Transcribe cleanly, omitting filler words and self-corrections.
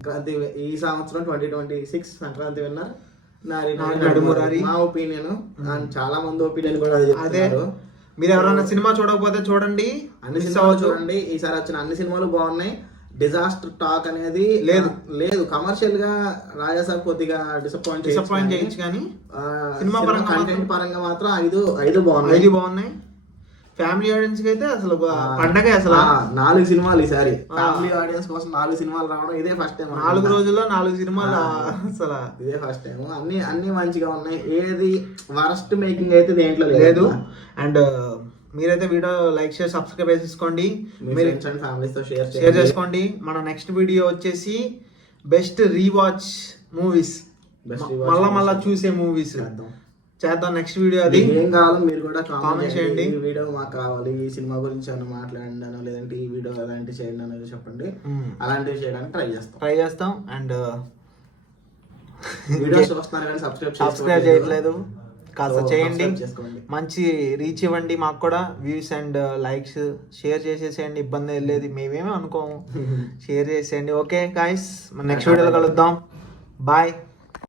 సంక్రాంతి ఈ సంవత్సరం 2026 సంక్రాంతి విన్నర్ నడుమురారి. మా ఒపీనియన్ అండ్ చాలా మంది ఒపీనియన్ కూడా అదే చెప్తున్నారు. మీరు ఎవరైనా సినిమా చూడకపోతే చూడండి, అన్ని సినిమాలు చూడండి. ఈసారి వచ్చిన అన్ని సినిమాలు బాగున్నాయి. డిజాస్టర్ టాక్ అనేది లేదు. కమర్షియల్ గా రాజాసాబ్ కొద్దిగా డిసప్పాయింట్ చేయొచ్చు కానీ సినిమా పరంగా కంటెంట్ పరంగా మాత్రం ఐదు బాగున్నాయి. ఫ్యామిలీ ఆడియన్స్ కి అయితే అసలు పండగ. అసలు 4 సినిమాలు ఈసారి ఫ్యామిలీ ఆడియన్స్ కోసం 4 సినిమాలు రావడం ఇదే ఫస్ట్ టైం. 4 రోజుల్లో 4 సినిమాలు అసలు ఇదే ఫస్ట్ టైం. అన్ని మంచిగా ఉన్నాయి. ఏది వరస్ట్ మేకింగ్ అయితే దేంట్లో లేదు. అండ్ మీరైతే వీడియో లైక్ చేసి సబ్స్క్రైబ్ చేసుకోండి, మీరు ఫ్యామిలీస్ తో షేర్ చేసుకోండి. మన నెక్స్ట్ వీడియో వచ్చేసి బెస్ట్ రీవాచ్ మూవీస్, మళ్ళా చూసే మూవీస్ చేద్దాం. నెక్స్ట్ వీడియో అది ఏం కావాలో మీరు కూడా కామెంట్ చేయండి. ఈ వీడియో మాకు కావాలి, ఈ సినిమా గురించి ఏమైనా మాట్లాడండి అనో, లేదంటే ఈ వీడియో అలాంటివి చేయండి అనేది చెప్పండి. అలాంటివి చేయడానికి ట్రై చేస్తాం. అండ్ వీడియోస్ వస్తున్నారు కానీ సబ్స్క్రైబ్ చేయట్లేదు, కాస్త చేయండి. మంచి రీచ్ ఇవ్వండి మాకు కూడా. వ్యూస్ అండ్ లైక్స్ షేర్ చేసేసేయండి, ఇబ్బంది వెళ్ళేది మేమేమీ అనుకోము. షేర్ చేసేయండి. ఓకే గాయ్స్, మన నెక్స్ట్ వీడియోలో కలుద్దాం. బాయ్.